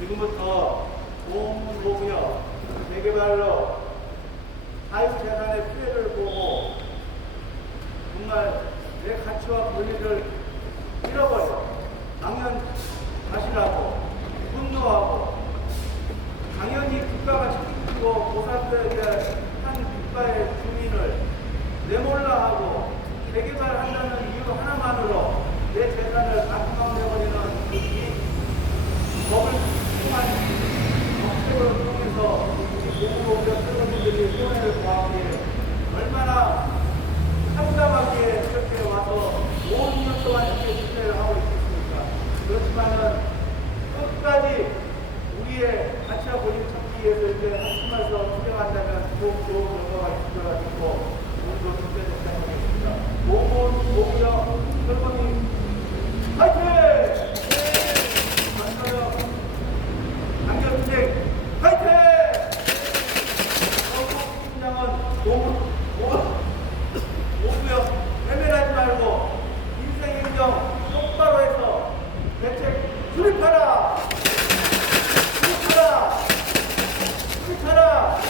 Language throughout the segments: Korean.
지금부터 보험공여 재개발로 사유재산의 피해를 보고 정말 내 가치와 권리를 잃어버려 망연자실하고 분노하고 당연히 국가가 책임지고 보살펴야 한 국가의 주민을 내몰라하고 재개발한다는 이유 하나만으로 내 재산을 가중망해버리는 이 법을 통한 정책을 통해서 우리 보호공여 serv들이 손해를 보았기에 얼마나 참담하게 이렇게 와서 5년 동안 이렇게 집회를 하고 있겠습니까? 그렇지만은 끝까지 우리의 가치와 권리를 찾기 위해서 이제 한숨에서 투쟁한다면 더욱 좋은 결과가 있을 거라 믿고 오늘도 집회를 시작하겠습니다. 보호공여 serv님 화이팅! 강경투쟁 화이팅! 신장은 모두요 외면하지 말고 인생행정 똑바로 해서 대책 수립하라! 수립하라!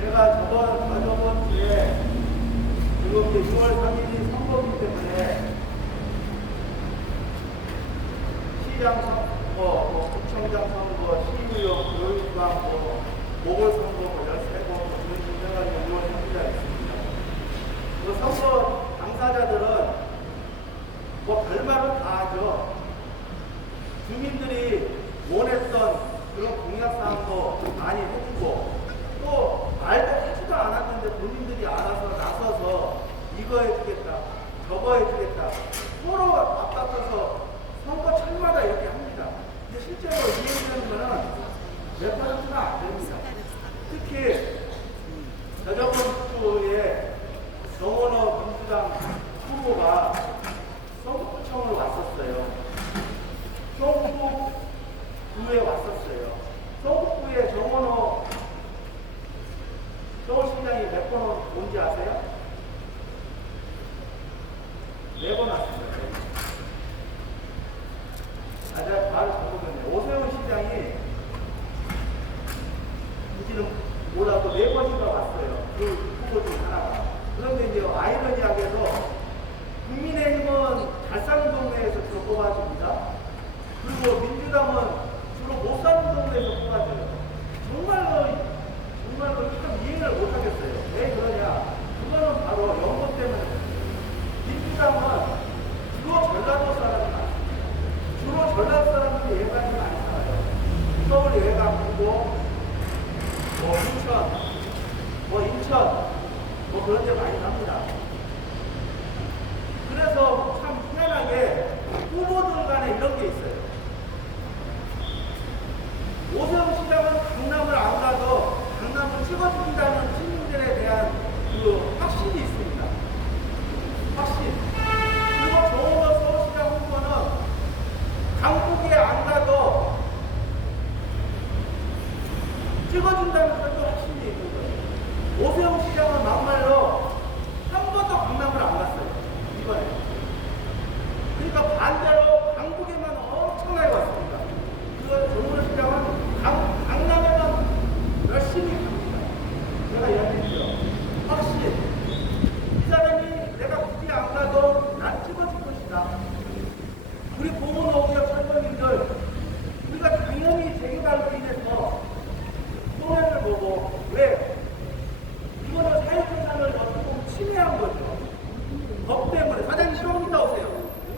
제가 저번 주에 지금 6월 3일이 선거이기 때문에 시장 선거, 구청장 선거, 시의원, 교육감, 보궐선거 13번 이런 식으로 해가지고 6월 3일에 있습니다. 그 선거 당사자들은 별말은 다 하죠. 주민들이 원했던 그런 공약사항도 많이 해주고 또 말도 하지도 않았는데 본인들이 알아서 나서서 이거 해주겠다, 저거 해주겠다 서로 앞다퉈서 선거 철마다 이렇게 합니다. 근데 실제로 이행되는 거는 몇 %가 안 됩니다. 특히 저번 주에 정원호 민주당 후보가 서구청을 왔었어요. 서구구에 왔었어요. 서구구에 정원호 서울시장이 몇 번 온지 아세요? 4번 왔습니다. 제가 말을 잘못했네요. 오세훈 시장이 이지는 몰라도 4번인가 왔어요. 그 후보 중 하나가. 그런데 이제 아이러니하게도 국민의힘은 잘 사는 동네에서 주로 뽑아줍니다. 그리고 민주당은 주로 못 사는 동네에서 뽑아줘요. 정말로 참 이해를 못하겠어요. 왜 그러냐? 그거는 바로 연고 때문에. 민주당은 주로 전라도 사람이 많습니다. 주로 전라도 사람들이 예산이 많이 살아요. 서울 예강이고, 인천, 그런 데 많이 삽니다. 그래서 참 희한하게 후보들 간에 이런 게 있어요. 오세훈 시장은 강남을 안 가도 강남을 찍어준다는 시민들에 대한 그 확신이 있습니다. 확신. 그리고 정원호 서울시장 후보는 강북에 안 가도 찍어준다는 그런 확신이 있는 거예요. 오세훈 시장은 막말로 한 번도 강남을 안 갔어요. 이번에. 그러니까 반대로 강북에만 엄청나게 왔습니다. 정원호 시장은 강남에만 열심히 갑니다. 제가 이야기했죠. 확신. 이 사람이 내가 굳이 안 가도 난 찍어줄 것이다. 우리 보건노무역 설명인들 우리가 당연히 재개발로 인해서 손해를 보고 왜? 이거는 사회재산을 어떻게 보면 침해한 거죠. 법 때문에. 사장님 조금 이따 오세요.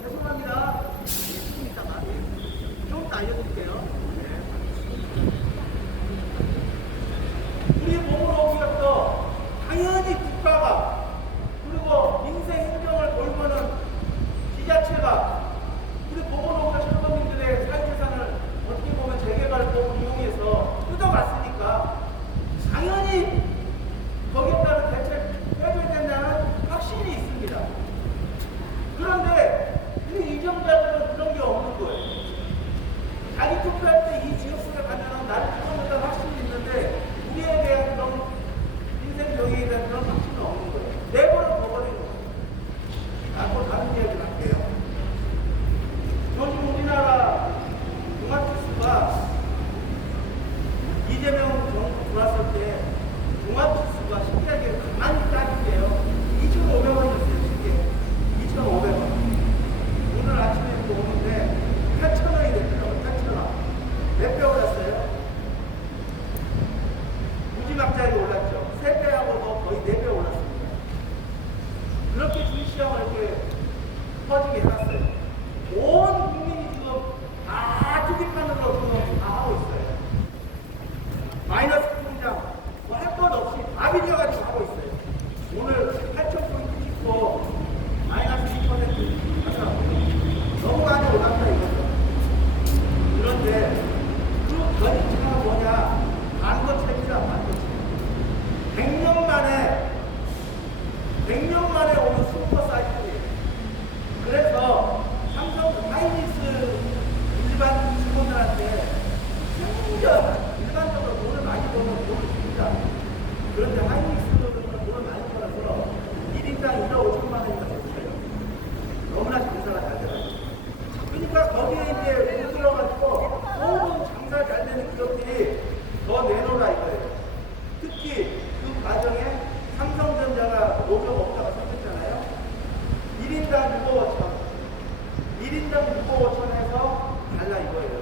죄송합니다. 좀 이따가 좀 이따 알려드릴게요. 우리 보건노무역도 당연히 국가가 그리고 민생 행정을 돌보는 지자체가 우리 보건노무역 철거민들의 사유재산을 어떻게 보면 재개발법을 이용해서 뜯어갔으니까 당연히 거기에 따른 대책 해줘야 된다는 확신이 있습니다. 그런데 우리 이정자들은 그런 게 없는 거예요. 자기 이거예요.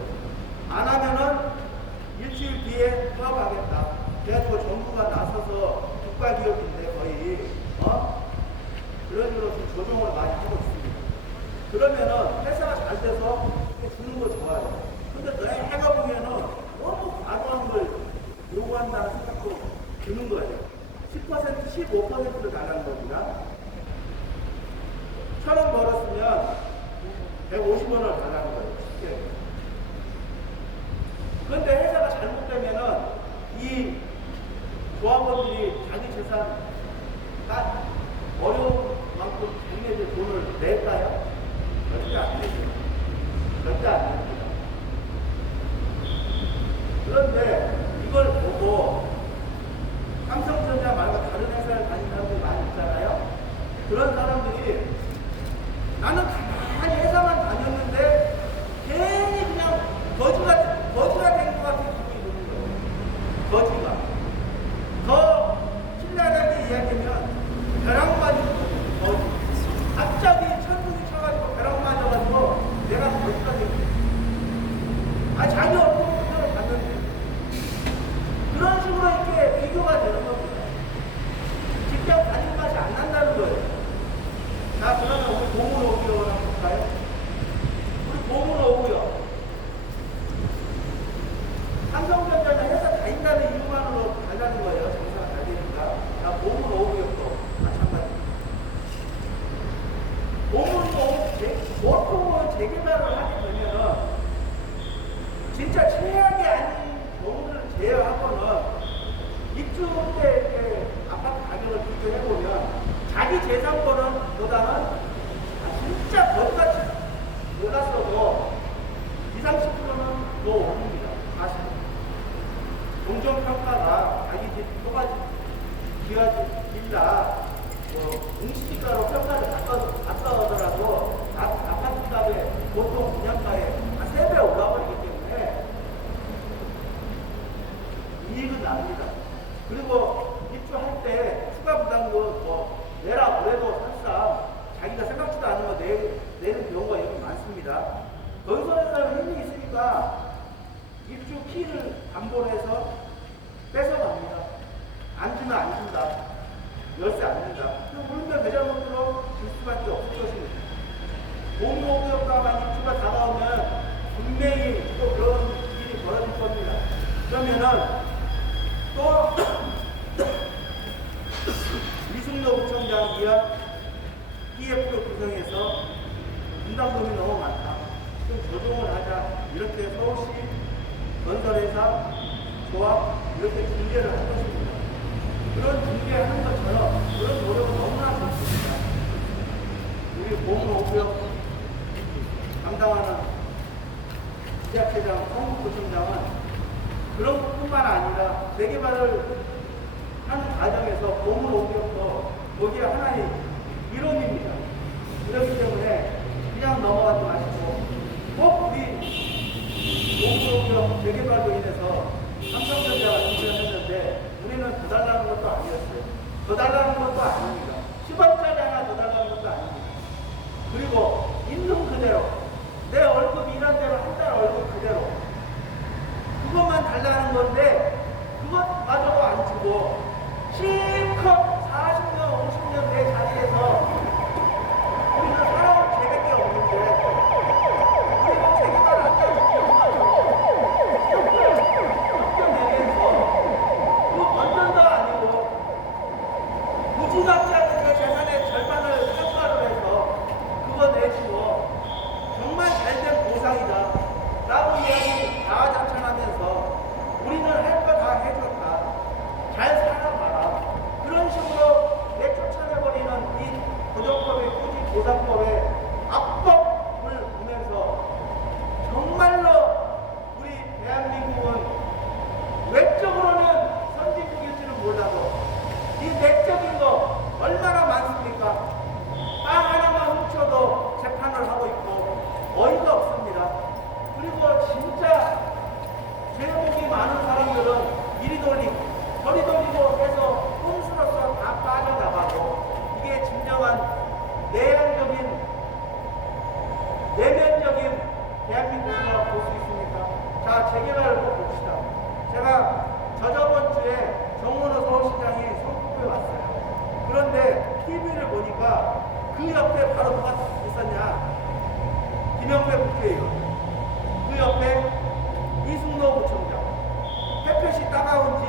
안 하면은 일주일 뒤에 파업하겠다. 그래가지고 정부가 나서서 국가기업인데 거의 그런 식으로 지금 조정을 많이 하고 있습니다. 그러면은 회사가 잘 돼서 주는 거 좋아요. 근데 내가 보면은 너무 과도한 걸 요구한다는 생각도 드는 거예요. 10%, 15%를 달라는 겁니다. 1,000원 벌었으면 150원을 달라는 거예요. 쉽게. 그런데 회사가 잘못되면은 이 조합원들이 자기 재산 딱 어려운 만큼 자기네들 돈을 낼까요? 절대 안 되죠. 절대 안 됩니다. 그런데 이걸 보고 삼성전자 말고 다른 회사를 다니는 사람들이 많이 있잖아요. 그런 사람들이 나는 가만히 회사만 다녔는데 괜히 그냥 거지가 된 것 같은 기분이 드는 거예요. 거지가. 더 신랄하게 이야기하면 벼락 맞은 거지. 갑자기 천둥이 쳐가지고 벼락 맞아가지고 내가 거지가 된 거야. 자기 얼굴 그대로 봤는데. 그런 식으로 이렇게 비교가 되는 겁니다. 직장 다니는 맛이 안 난다는 거예요. 자, 그러면 우리 보물 오구역을 한번 볼까요? 우리 보물 오구역. 삼성전자는 회사 다닌다는 이유만으로 달라는 거예요. 장사가 잘 되니까. 자, 보물 오구역도 마찬가지입니다. 보통은 재개발을 하게 되면은 진짜 최악이 아닌 경우를 제외하고는 입주 때 이렇게 아파트 가격을 비교해보면 자기 재산권보다는 진짜 거기같이 올랐어도 20, 30%는 더 오릅니다. 사실. 공정평가가 자기 집 토가지, 기와집, 빌라, 공시지가로 평가를 받더라도 아파트 값에 보통 분양가에 한 3배 올라버리기 때문에 이익은 납니다. 그리고 입주할 때 추가 부담금 내라 그래도 사실상 자기가 생각지도 않은 거 내는 경우가 여기 많습니다. 건설회사는 힘이 있으니까 입주 키를 담보로 해서 뺏어갑니다. 안 주면 안 준다. 열쇠 안 준다. 물면 배정으로 줄 수밖에 없을 것입니다. 공모구역가만 입주가 다가오면 분명히 또 그런 일이 벌어질 겁니다. 그러면은 또 이승로 구청장 위한 PF를 구성해서 분담금이 너무 많다. 좀 조정을 하자. 이렇게 서울시 건설회사 조합 이렇게 중개를 할 것입니다. 그런 중개하는 것처럼 그런 노력은 너무나 좋습니다. 우리 보물오구역 담당하는 지자체장 성북구청장은 그런 것뿐만 아니라 재개발을 하는 과정에서 보물오구역도 거기에 하나의 이론입니다. 그렇기 때문에 그냥 넘어가지 마시고 꼭 우리 보물오구역 재개발로 인해서 삼성전자가 준비했는데 우리는 더 달라는 것도 아니었어요. 더 달라는 것도 아닙니다. 10원짜리 하나 더 달라는 것도 아닙니다. 그리고 있는 그대로 내 월급 일한 대로 한 달 월급 그대로 그것만 달라는 건데 그것마저도 안 주고 실컷 40년, 50년 내 자리에서 우리는 살아온 죄밖에 없는데 우리는 재개발 안 하고 그 번전도 아니고 무지막지하게 그 재산의 절반을 평가를 해서 그거 내주고 정말 잘된 보상이다 라고 이야기 자화자찬하면서 우리는 할 거 다 해줬다. 잘 살아봐라. 그런 식으로 내쫓아내버리는 이 고정법의 토지 보상법의 압박을 보면서 정말로 우리 대한민국은 외적으로는 선진국일지는 몰라도 이 내적인 거 얼마나 많습니까? 땅 하나만 훔쳐도 재판을 하고 있고 어이가 없습니다. 그리고 진짜 죄목이 많은 사람들은 이리 돌리고 저리 돌리고 해서 꼼수로서 다 빠져나가고 이게 진정한 내면적인 대한민국에서 볼 수 있습니까? 자, 재개발을 꼭 봅시다. 제가 저저번 주에 정원호 서울시장이 성북구에 왔어요. 그런데 TV를 보니까 그 옆에 바로 누가 있었냐? 김영배 국회의원. 그 옆에 이승로 부총장. 햇볕이 따가운지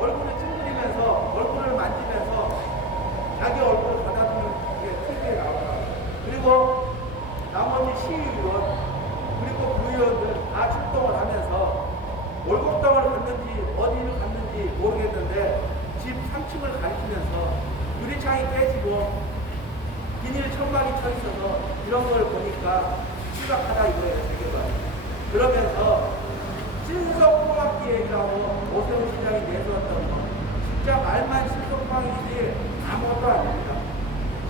얼굴을 찡그리면서 얼굴을 만지면서 자기 얼굴을 받아주는 게 TV에 나오더라고요. 그리고 나머지 시의원 그리고 구의원들 다 출동을 하면서 월곡동을 갔는지 어디를 갔는지 모르겠는데 집 3층을 가리키면서 유리창이 깨지고 비닐 천막이 쳐 있어서 이런 걸 보니까 심각하다 이거예요. 재개발. 그러면서 신속통합기 얘기하고 오세훈 시장이 내세웠던 거 진짜 말만 신속통합이지 아무것도 아닙니다.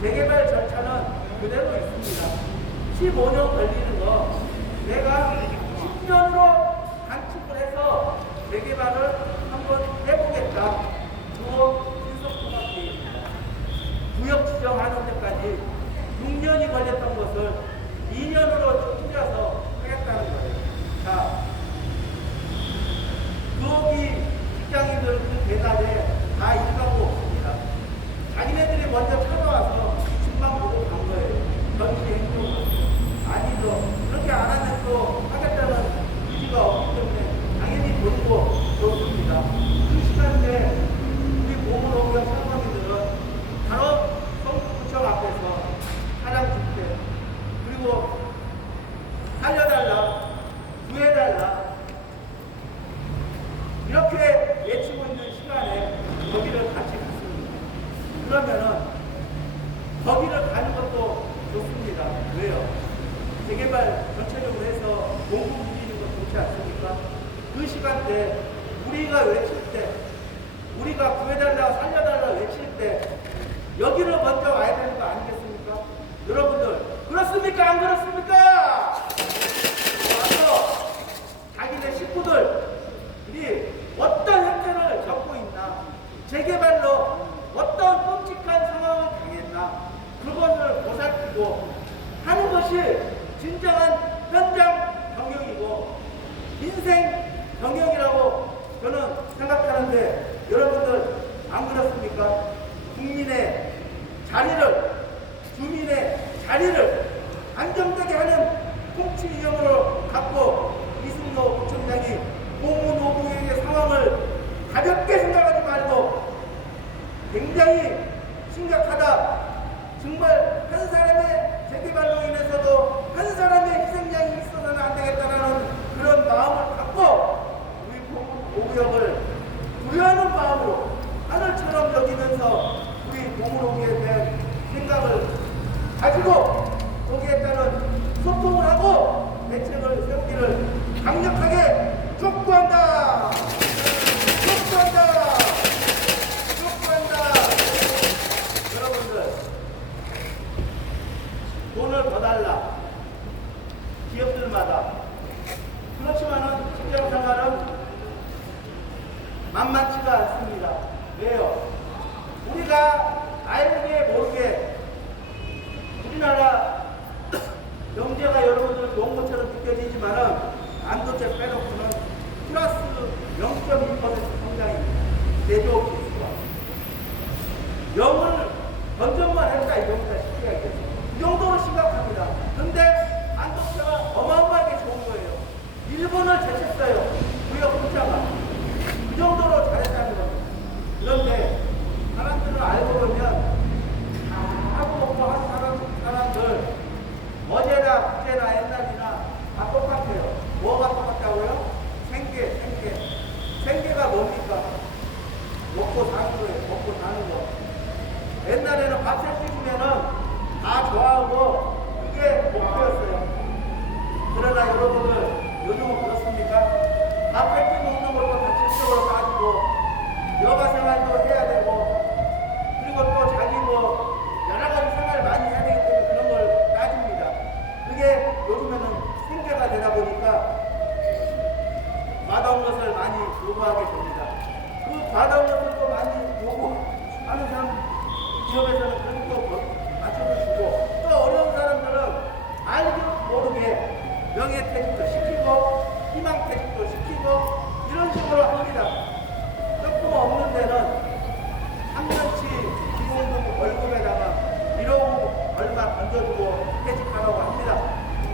재개발 절차는 그대로 있습니다. 15년 걸리는 거 내가 10년으로 단축을 해서 재개발을 한번 해보겠다. 그거 신속통합기입니다. 구역 지정하는 데까지 6년이 걸렸던 것을 2년으로 줄여서 하겠다는 거예요. 자, 거기 직장인들 그 대낮에 다 일하고 없습니다. 자기네들이 먼저 찾아와서 집만 보고 간 거예요. 전시 행동. 아니죠. 그렇게 안 하면 또 하겠다는 의지가 없기 때문에 당연히 돈도 좋습니다. 그 시간대 우리 보문오경 상황인들은 바로 성북구청 앞에서 차량 집회 그리고 살려달라, 구해달라 이렇게 외치고 있는 시간에 거기를 같이 갔습니다. 그러면은 거기를 가는 것도 좋습니다. 왜요? 재개발 전체적으로 해서 공부 누리는 거 좋지 않습니까? 그 시간대 우리가 외칠 때 우리가 구해달라 살려달라 외칠 때 여기를 먼저 와야 되는 거 아니겠습니까? 여러분들 그렇습니까? 안 그렇습니까? 와서 자기네 식구들이 어떤 형태를 겪고 있나 재개발로 어떤 끔찍한 상황을 당했나 그것을 보살피고 하는 것이 진정한 현장 경영이고 인생 경영이라고 저는 생각하는데 여러분들 안 그렇습니까? 국민의 자리를 주민의 자리를 안정되게 하는 통치 이념으로 갖고 이승로 부총장이 공무노동의 상황을 가볍게 생각하지 말고 굉장히 심각하다. 정말 한 사람의 재개발로 인해서도 한 사람의 희생양이 있어서는 안 되겠다는 그런 마음을 갖고 우리 보구역을 두려워하는 마음으로 하늘처럼 여기면서 우리 보물오기에 대한 생각을 가지고 거기에 따른 소통을 하고 대책을 세우기를 강력하게 촉구한다. 촉구한다. 촉구한다. 여러분들 돈을 더 달라. 기업들마다. 그렇지만은 직장생활은 만만치가 않습니다. 왜요? 우리가 알게 모르게 우리나라 경제가 여러분들 좋은 것처럼 느껴지지만은 반도체 빼놓고는 플러스 0.2% 성장입니다. 내조 기수가 0을 건전만 했다 이 정도가 쉽게 하겠죠. 이 정도로 심각합니다. 근데 반도체가 어마어마하게 좋은 거예요. 일본을 제쳤어요. 무역 흑자가 그 정도로 잘했다는 겁니다. 그런데 사람들은 알고 보면 하고 먹고 하는 사람들 어제나 그제나 옛날이나 다 똑같아요. 뭐가 똑같다고요? 생계가 뭡니까? 먹고 사는 거예요. 먹고 사는 거. 옛날에는 밥 세 끼 주면은 다 좋아하고 그게 목표였어요. 그러나 여러분들 요즘은 그렇습니까? 밥 세 끼 먹는 것도 다 질적으로 따지고 여가 생활도 해야 되고 그리고 또 자기 뭐 여러 가지 생활을 많이 해야 되기 때문에 그런 걸 따집니다. 그게 요즘에는 생계가 되다 보니까 과다운 것을 많이 요구하게 됩니다. 그 과다운 것을 또 많이 요구하는 사람 기업에서는 그런 거 맞춰서 주고 또 어려운 사람들은 알고 모르게 명예퇴직도 시키고 시키고 희망퇴직도 시키고 이런 식으로 합니다. 조금 없는 데는 3년치 기본급 월급에다가 1억 얼마 던져주고 퇴직하라고 합니다.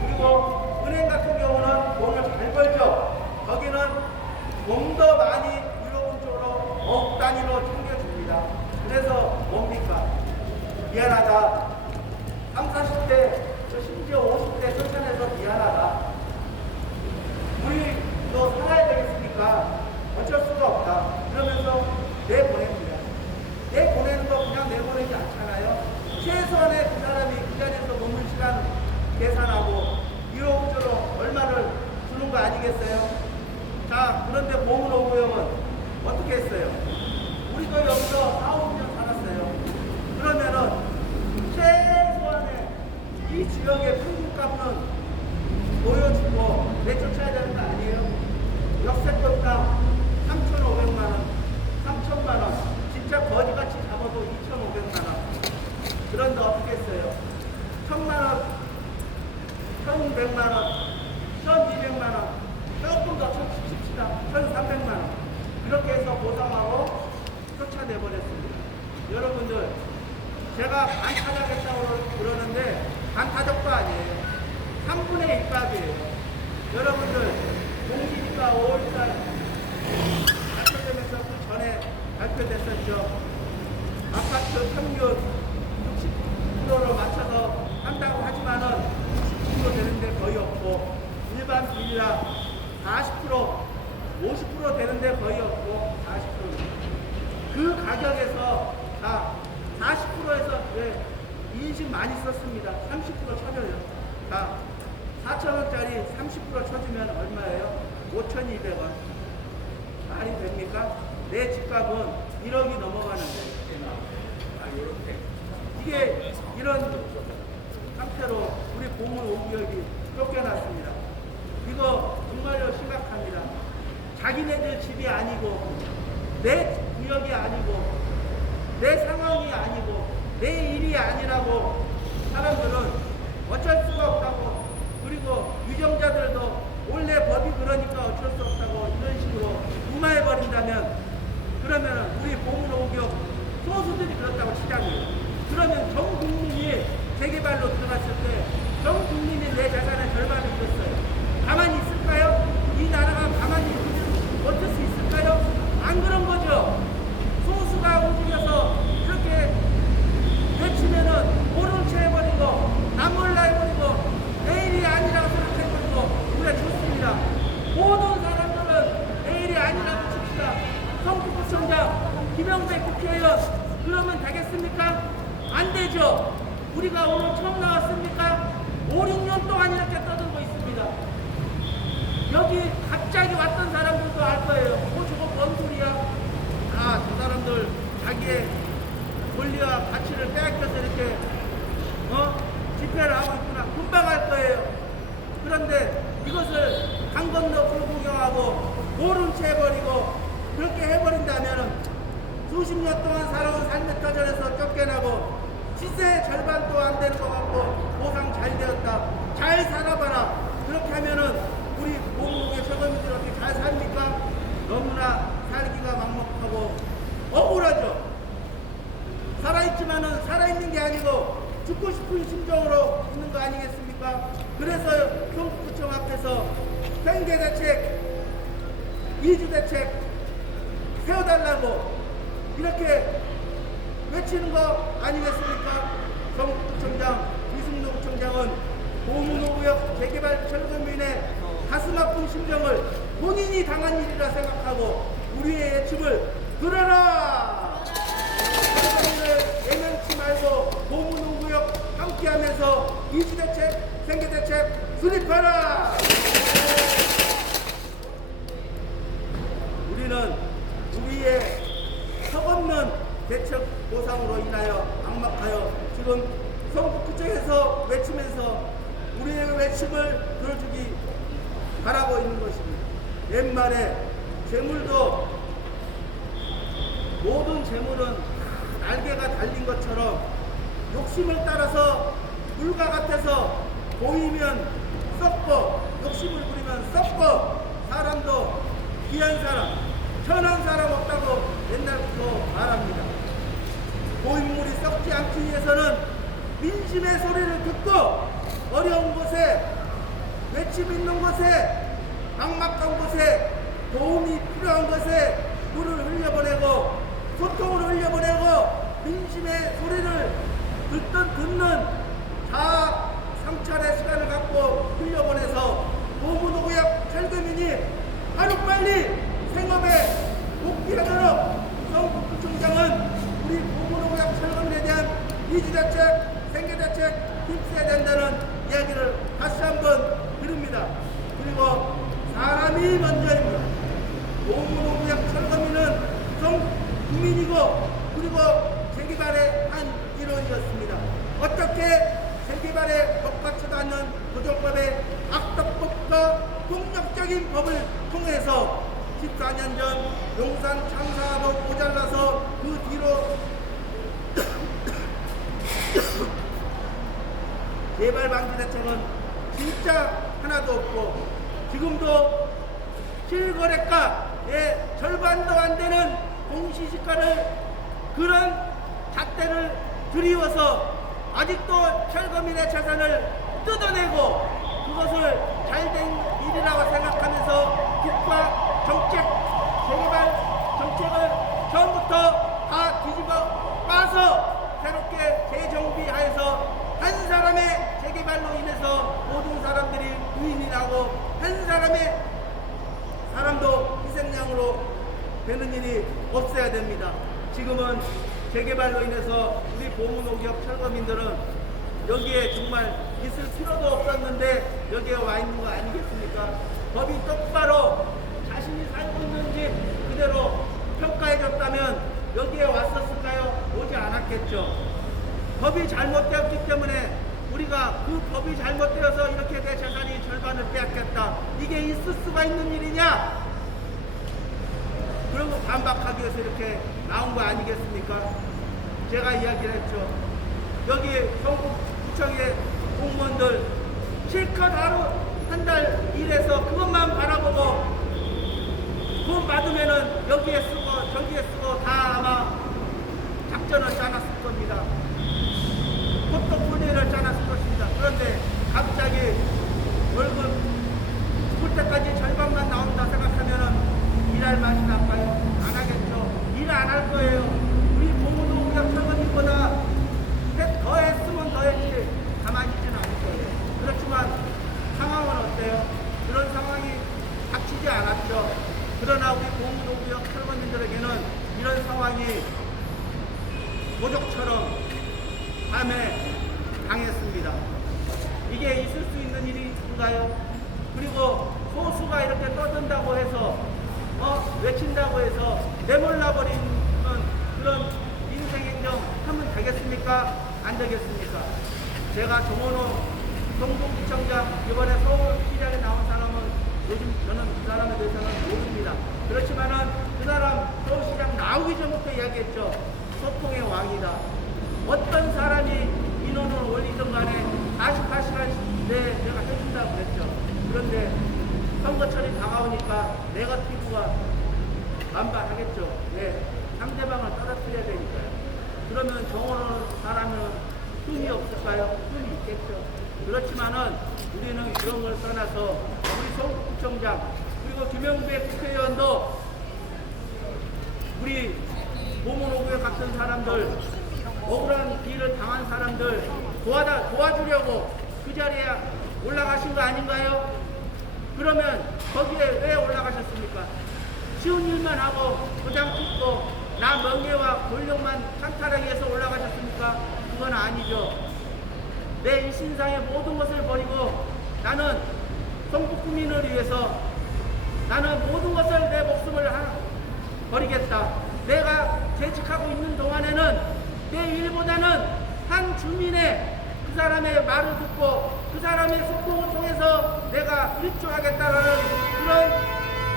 그리고 은행 같은 경우는 돈을 잘 벌죠. 거기는 좀 더 많이 1억 쪽으로 억 단위로 챙겨줍니다. 그래서 뭡니까? 미안하다. 30, 40대, 심지어 50대 소천해서 미안하다. 우리도 살아야 되겠으니까 어쩔 수가 없다. 그러면서 내보냅니다. 내보내는 거 그냥 내보내지 않잖아요. 최소한의 그 사람이 그 자리에서 머물 시간 계산하고 1억조로 얼마를 주는 거 아니겠어요? 자, 그런데 보문호구역은 어떻게 했어요? 우리도 여기서 4, 5년 살았어요. 그러면은 최소한의 이 지역의 평균값은 보여주고 내쫓아야 되는 거 아니에요? 역세권당 3,500만원, 3,000만원, 진짜 거지같이 잡아도 2,500만원. 그런데 어떻게 했어요? 1,000만원, 1,100만원, 1,200만원, 조금 더 칩시다. 1,300만원. 이렇게 해서 보상하고 쫓아내버렸습니다. 여러분들, 제가 반타작했다고 그러는데 반타작도 아니에요. 3분의 1값이에요. 여러분들, 공시지가 5월달 발표되면서 그 전에 발표됐었죠. 아파트 평균 60%로 맞춰서 한다고 하지만은 60% 되는데 거의 없고, 일반 빌라 40%, 50% 되는데 거의 없고 40%. 그 가격에서 40%에서 인식 많이 썼습니다. 30% 쳐줘요. 4,000원짜리 30% 쳐주면 얼마예요? 5,200원. 말이 됩니까? 내 집값은 1억이 넘어가는데. 이게 이런 상태로 우리 보문 5구역이 쫓겨났습니다. 이거 정말로 심각합니다. 자기네들 집이 아니고 내 구역이 아니고 내 상황이 아니고 내 일이 아니라고 사람들은 어쩔 수가 없다고, 그리고 유정자들도 원래 법이 그러니까 어쩔 수 없다고 이런 식으로 무마해버린다면, 그러면 우리 보문 5구역 소수들이 그렇다고 치자고요. 그러면 전 국민이 재개발로 들어갔을 때 전 국민이 내 자산의 절반을 잃었어요. 가만히 있을까요? 이 나라가 가만히 버틸 수 있을까요? 안 그런 거죠. 소수가 움직여서 이렇게 외치면은 모른 채 해버리고 남몰라 해버리고 내일이 아니라고 생각해버리고 우리가 좋습니다. 모든 사람들은 내일이 아니라고 칩시다. 성북구청장, 김영배 국회의원 그러면 되겠습니까? 안 되죠. 우리가 오늘 처음 나왔습니까? 5, 6년 동안 이렇게 떠들고 있습니다. 여기 갑자기 왔던 사람들도 알 거예요. 저거 뭔 소리야? 저 사람들 자기의 권리와 가치를 빼앗겨서 이렇게 집회를 하고 있구나. 금방 알 거예요. 그런데 이것을 강 건너 불구경하고 모른 채 해버리고 그렇게 해버린다면 수십 년 동안 살아온 삶의 터전에서 쫓겨나고 시세의 절반도 안 되는 것 같고 보상 잘 되었다. 잘 살아봐라. 그렇게 하면은 우리 공무의 서거민들 어떻게 잘 삽니까? 너무나 살기가 막막하고 억울하죠. 살아있지만은 살아있는 게 아니고 죽고 싶은 심정으로 있는 거 아니겠습니까? 그래서 성북구청 앞에서 경제대책, 이주대책 세워달라고 이렇게 외치는 거 아니겠습니까? 성북구청장 이승로 구청장은 보문 5구역 재개발 철거민의 가슴 아픈 심정을 본인이 당한 일이라 생각하고 우리의 예측을 들어라! 철거민을 예면치 말고 보문 5구역 함께하면서 이주대책, 생계대책 수립하라! 우리는 우리의 턱없는 대책 보상으로 인하여 막막하여 지금 성북구청에서 외치면서 우리의 외침을 들어주기 바라고 있는 것입니다. 옛말에 재물도 모든 재물은 날개가 달린 것처럼 욕심을 따라서 물과 같아서 보이면 썩고 욕심을 부리면 썩고 귀한 사람, 천한 사람 없다고 옛날부터 말합니다. 고인물이 썩지 않기 위해서는 민심의 소리를 듣고 어려운 곳에, 외침 있는 곳에, 막막한 곳에, 도움이 필요한 곳에 물을 흘려보내고 소통을 흘려보내고 민심의 소리를 듣는 자아 성찰의 시간을 갖고 흘려보내서 보문호구역 철거민이 하루빨리 생업에 복귀하도록 성북구청장은 우리 보문호구역 철거민에 대한 이주대책, 생계대책 힘써야 된다는 이야기를 다시 한번 드립니다. 그리고 사람이 먼저입니다. 보문호구역 철거민은 성국민이고 그리고 재개발의 한 일원이었습니다. 어떻게 재개발에 적합치도 않는 도정법의 악덕법과 폭력적인 법을 통해서 14년 전 용산 참사하고 모자라서 그 뒤로 재발 방지 대책은 진짜 하나도 없고 지금도 실거래가의 절반도 안 되는 공시지가를 그런 잣대를 들이워서 아직도 철거민의 재산을 뜯어내고 그것을 잘된 일이라고 생각하면서 국가 정책, 재개발 정책을 처음부터 다 뒤집어 빠서 새롭게 재정비하여서 한 사람의 재개발로 인해서 모든 사람들이 부인이 나고 한 사람의 사람도 희생양으로 되는 일이 없어야 됩니다. 지금은 재개발로 인해서 우리 보문호구역 철거민들은 여기에 정말 있을 필요도 없었는데 여기에 와 있는 거 아니겠습니까? 법이 똑바로 자신이 살고 있는 집 그대로 평가해줬다면 여기에 왔었을까요? 오지 않았겠죠. 법이 잘못되었기 때문에 우리가 그 법이 잘못되어서 이렇게 내 재산이 절반을 빼앗겼다. 이게 있을 수가 있는 일이냐? 그런 거 반박하기 위해서 이렇게 나온 거 아니겠습니까? 제가 이야기를 했죠. 여기 성북구청의 공무원들 실컷 하루 한 달 일해서 그것만 바라보고 돈 받으면은 여기에 쓰고 저기에 쓰고 다 아마 작전을 짜놨을 겁니다. 포트폴리오를 짜놨을 것입니다. 그런데 갑자기 월급 죽을 때까지 절반만 나온다 생각하면은 일할 맛이 나빠요? 안 하겠죠. 일 안 할 거예요. 우리 보문호구역 철거민보다 더 했으면 더 했지 가만히 있지는 않을 거예요. 그렇지만 상황은 어때요? 그런 상황이 닥치지 않았죠. 그러나 우리 보문호구역 철거민들에게는 이런 상황이 도적처럼 밤에 당했습니다. 이게 있을 수 있는 일인가요? 그리고 소수가 이렇게 떠든다고 해서 외친다고 해서 내몰라버리는 그런 인생행정 하면 되겠습니까? 안 되겠습니까? 제가 정원호 성북구청장 이번에 서울시장에 나온 사람은 요즘 저는 그 사람에 대해서는 모릅니다. 그렇지만은 그 사람 서울시장 나오기 전부터 이야기했죠. 소통의 왕이다. 어떤 사람이 인원을 올리든 간에 48시간 내가 해준다고 그랬죠. 그런데 선거철이 다가오니까 네거티브가 반발하겠죠. 네, 상대방을 떨어뜨려야 되니까요. 그러면 정원하는 사람은 흠이 없을까요? 흠이 있겠죠. 그렇지만은 우리는 그런 걸 떠나서 우리 성북구청장 그리고 김영배 국회의원도 우리 보문호구역 같은 사람들 억울한 일을 당한 사람들 도와주려고 그 자리에 올라가신 거 아닌가요? 그러면 거기에 왜 올라가셨습니까? 쉬운 일만 하고 도장 찍고 나 명예와 권력만 찬탈하기 위해서 올라가셨습니까? 그건 아니죠. 내 일신상의 모든 것을 버리고 나는 성북구민을 위해서 나는 모든 것을 내 목숨을 버리겠다. 내가 재직하고 있는 동안에는 내 일보다는 한 주민의 그 사람의 말을 듣고 그 사람의 소통을 통해서 내가 일조하겠다라는 그런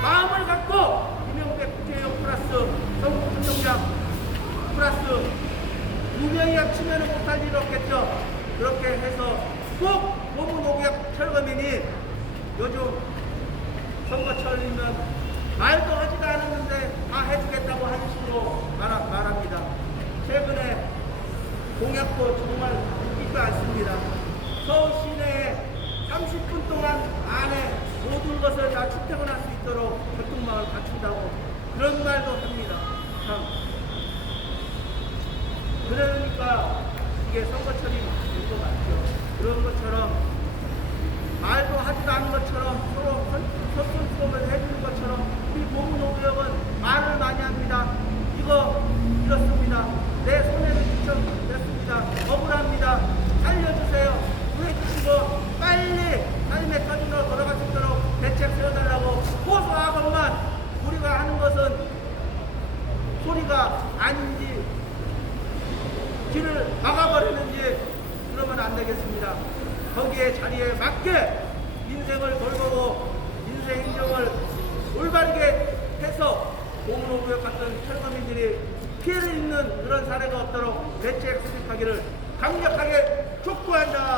마음을 갖고 김영배 국회의원 플러스 성북구청장 플러스 두 명이 합치면 못할 일 없겠죠. 그렇게 해서 꼭 보문호구역 철거민이 요즘 선거철이면 말도 하지도 않았는데 다 해주겠다고 하는 식으로 말합니다. 최근에 공약도 정말 웃기지 않습니다. 서울 시내에 30분 동안 안에 모든 것을 다 출퇴근할 수 있도록 교통망을 갖춘다고 그런 말도 합니다. 참. 그러니까 이게 선거철이 될 것 같죠. 그런 것처럼 말도 하지도 않은 것처럼 서로 설득수업을 해주는 것처럼 우리 보문노무역은 말을 많이 합니다. 이거 이렇습니다. 내 손해를 끼쳤습니다. 억울합니다. 살려주세요. 구해주시고 빨리 삶의 터전으로 돌아갈 수 있도록 대책 세워달라고 호소하건만 우리가 하는 것은 소리가 아닌지 길을 막아버리는지 그러면 안 되겠습니다. 거기에 자리에 맞게 인생을 돌보고 인생 행정을 올바르게 해서 보문노무역 같은 철거민들이 피해를 입는 그런 사례가 없도록 대책 수립하기를 강력하게 촉구한다.